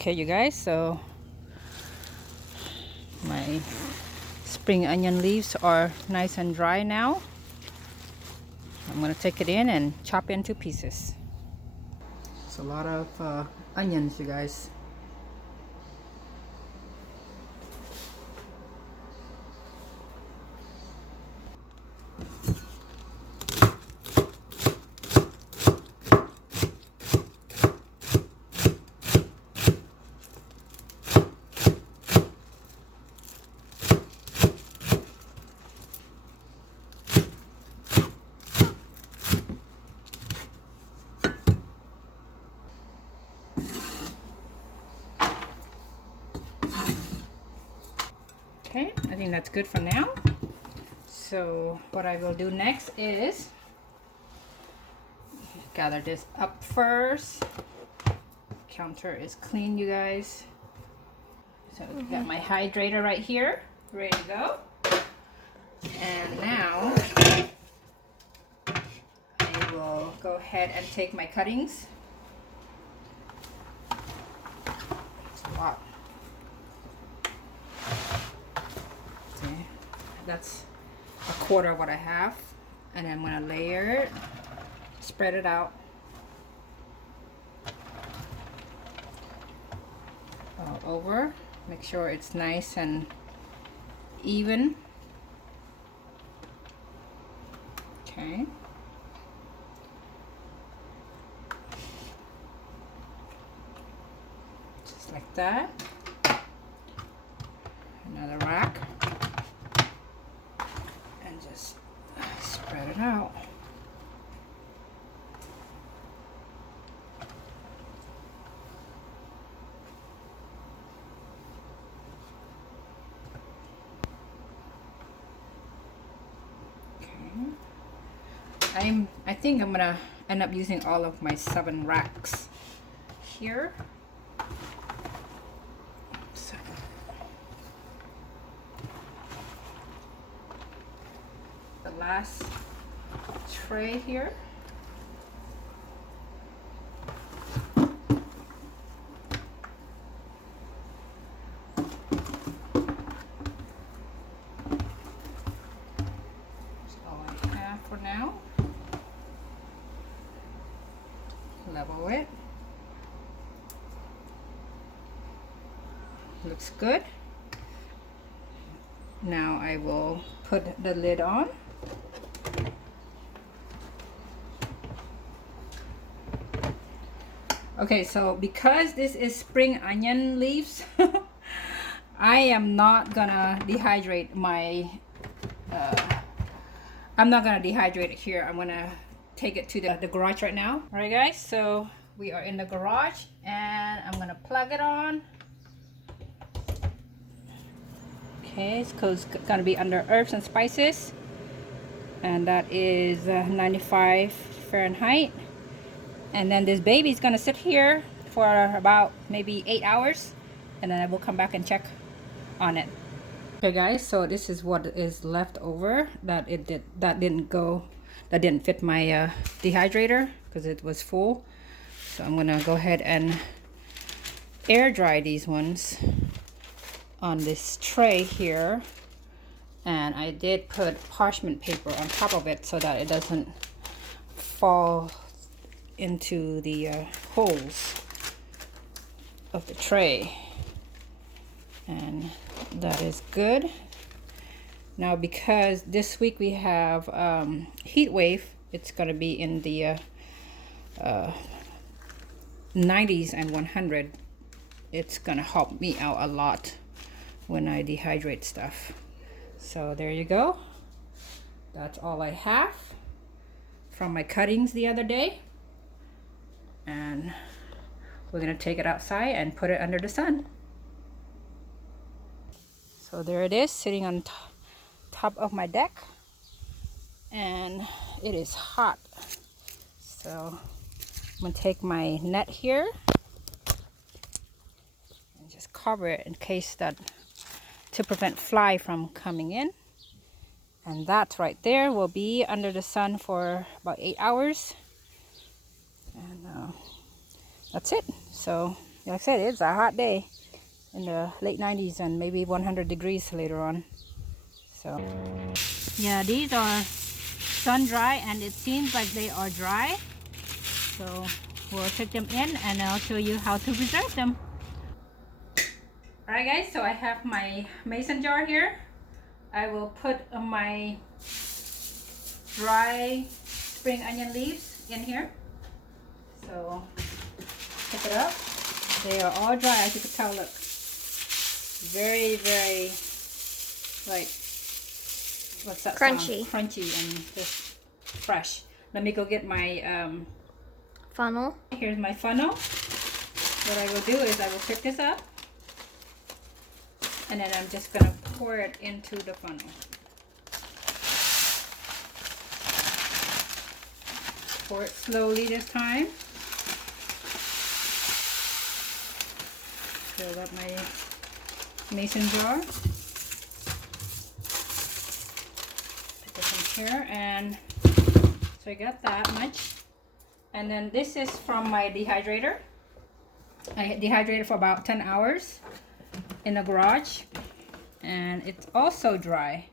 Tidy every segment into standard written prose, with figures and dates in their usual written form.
Okay, you guys, so my spring onion leaves are nice and dry now. I'm gonna take it in and chop into pieces. It's a lot of onions, you guys. Okay, I think that's good for now. So what I will do next is gather this up first. Counter is clean, you guys. So got my hydrator right here, ready to go. And now I will go ahead and take my cuttings. It's a lot. Okay, that's a quarter of what I have, and I'm gonna layer it, spread it out all over. Make sure it's nice and even. Okay. Just like that. Another rack. And just spread it out. I think I'm gonna end up using all of my 7 racks here. So, the last tray here. That's all I have for now. Level it. Looks good. Now I will put the lid on. Okay, so because this is spring onion leaves, I am not gonna dehydrate my I'm not gonna dehydrate it here. I'm gonna take it to the garage right now. All right, guys, so we are in the garage and I'm gonna plug it on. Okay, it's gonna be under herbs and spices, and that is 95 Fahrenheit. And then this baby is gonna sit here for about maybe 8 hours, and then I will come back and check on it. Okay, guys, so this is what is left over that didn't fit my dehydrator because it was full. So I'm gonna go ahead and air dry these ones on this tray here, and I did put parchment paper on top of it so that it doesn't fall into the holes of the tray, and that is good. Now because this week we have heat wave, it's going to be in the 90s and 100. It's going to help me out a lot when I dehydrate stuff. So there you go. That's all I have from my cuttings the other day, and we're going to take it outside and put it under the sun. So there it is, sitting on top of my deck, and it is hot. So I'm gonna take my net here and just cover it in case that, to prevent fly from coming in. And that right there will be under the sun for about 8 hours, and that's it. So like I said, it's a hot day in the late 90s and maybe 100 degrees later on. So yeah, these are sun dry and it seems like they are dry. So we'll take them in and I'll show you how to preserve them. Alright guys, so I have my mason jar here. I will put my dry spring onion leaves in here. So pick it up. They are all dry, as you can tell. Look, very, very, like, what's that crunchy sound? Crunchy and just fresh. Let me go get my funnel. Here's my funnel. What I will do is I will pick this up and then I'm just gonna pour it into the funnel. Pour it slowly this time. Fill up my mason jar. Put this in here, and so I got that much. And then this is from my dehydrator. I dehydrated for about 10 hours in the garage, and it's also dry.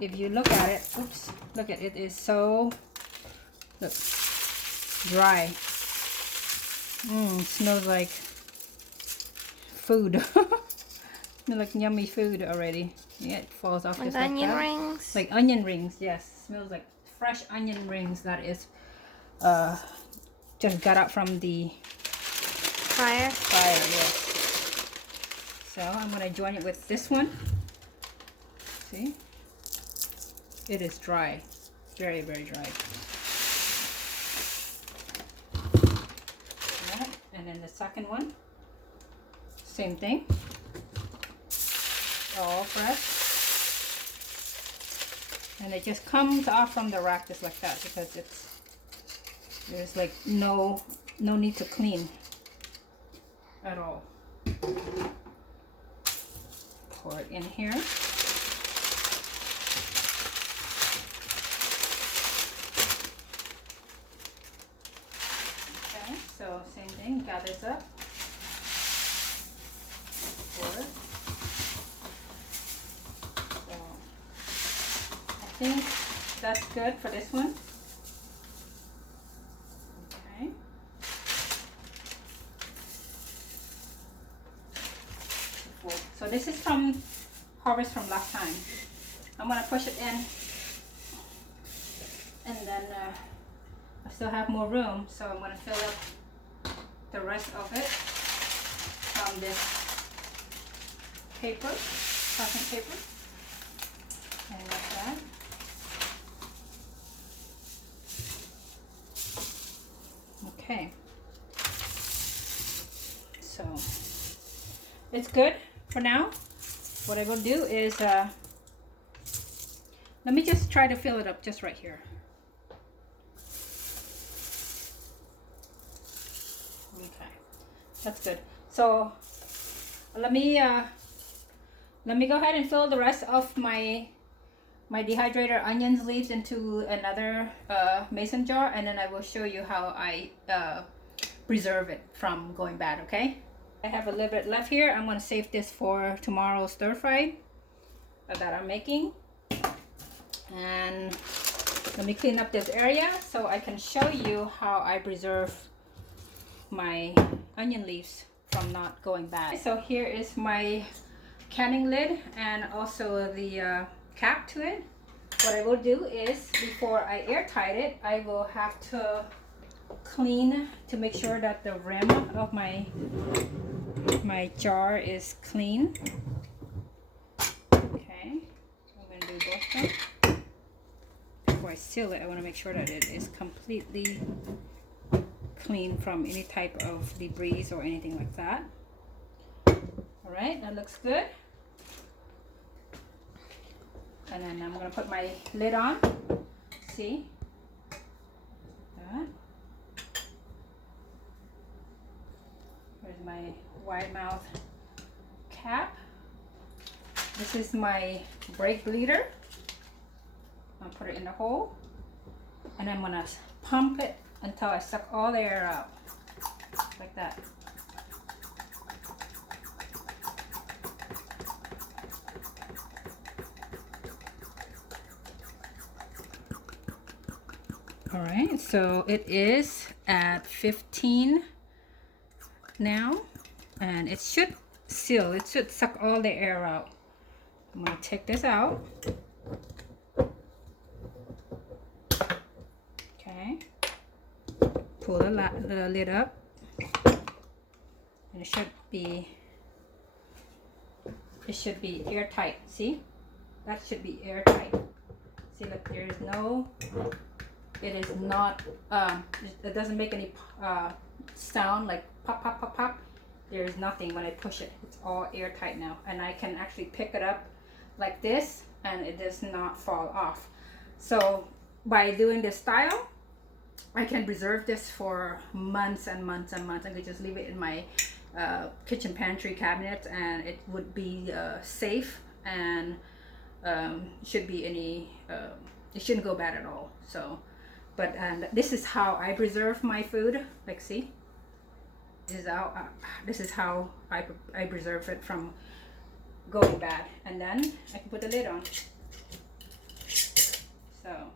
If you look at it, oops, look at it, is so, look, dry. Smells like food. Smells like yummy food already. Yeah, it falls off Like just like onion that. rings. Like onion rings, yes. Smells like fresh onion rings that is just got out from the Fire. yes. So I'm gonna join it with this one. See? It is dry. Very, very dry. Yeah. And then the second one, same thing. All fresh. And it just comes off from the rack just like that because there's like no need to clean at all. Pour it in here. Okay, so same thing, gather this up. Pour it. So I think that's good for this one. Okay. So this is from harvest from last time. I'm gonna push it in, and then I still have more room, so I'm gonna fill up the rest of it from this paper, packing paper, and like that. Okay. So it's good for now. What I will do is let me just try to fill it up just right here. Okay, that's good. So let me go ahead and fill the rest of my dehydrator onions leaves into another mason jar, and then I will show you how I preserve it from going bad. Okay, I have a little bit left here. I'm going to save this for tomorrow's stir fry that I'm making. And let me clean up this area so I can show you how I preserve my onion leaves from not going bad. So here is my canning lid and also the cap to it. What I will do is, before I airtight it, I will have to clean to make sure that the rim of my jar is clean. Okay, I'm going to do both of them. Before I seal it, I want to make sure that it is completely clean from any type of debris or anything like that. All right, that looks good. And then I'm going to put my lid on. See? That. Here's my wide mouth cap. This is my brake bleeder. I'll put it in the hole. And I'm going to pump it until I suck all the air out. Like that. All right, so it is at 15 now, and it should seal. It should suck all the air out. I'm gonna take this out. Okay, pull the lid up, and it should be airtight. See, that should be airtight. See, look, there is no. It is not. It doesn't make any sound like pop, pop, pop, pop. There is nothing when I push it. It's all airtight now, and I can actually pick it up like this, and it does not fall off. So by doing this style, I can preserve this for months and months and months. I could just leave it in my kitchen pantry cabinet, and it would be safe, and should be any. It shouldn't go bad at all. So. But this is how I preserve my food. Like, see, this is how I preserve it from going bad. And then I can put the lid on. So,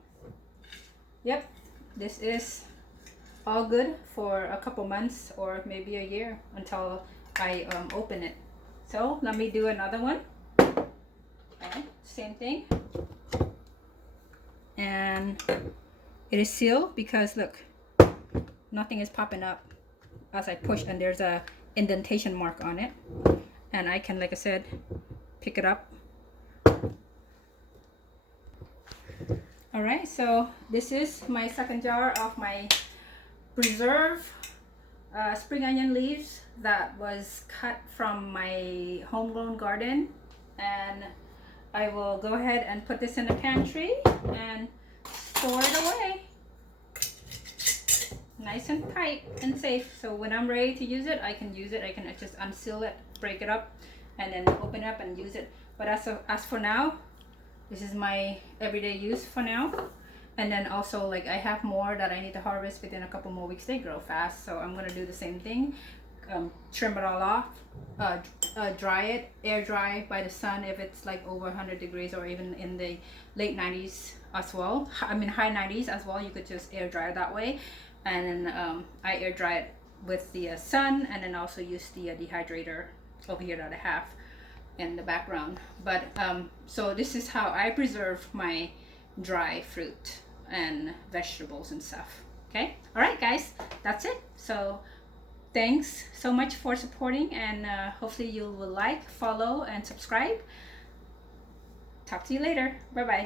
yep, this is all good for a couple months or maybe a year until I open it. So let me do another one. Okay, same thing. And it is sealed because look, nothing is popping up as I push, and there's a indentation mark on it, and I can, like I said, pick it up. All right, so this is my second jar of my preserve spring onion leaves that was cut from my homegrown garden, and I will go ahead and put this in the pantry and store it away nice and tight and safe, so when I'm ready to use it, I can use it. I can just unseal it, break it up, and then open it up and use it. But as for now, this is my everyday use for now. And then also, like, I have more that I need to harvest within a couple more weeks. They grow fast, so I'm gonna do the same thing. Trim it all off, dry it, air dry by the sun if it's like over 100 degrees, or even in the late 90s as well. I mean high 90s as well. You could just air dry it that way, and then I air dry it with the sun, and then also use the dehydrator over here that I have in the background. But so this is how I preserve my dry fruit and vegetables and stuff. Okay, all right guys, that's it. So thanks so much for supporting, and hopefully you will like, follow, and subscribe. Talk to you later. Bye bye.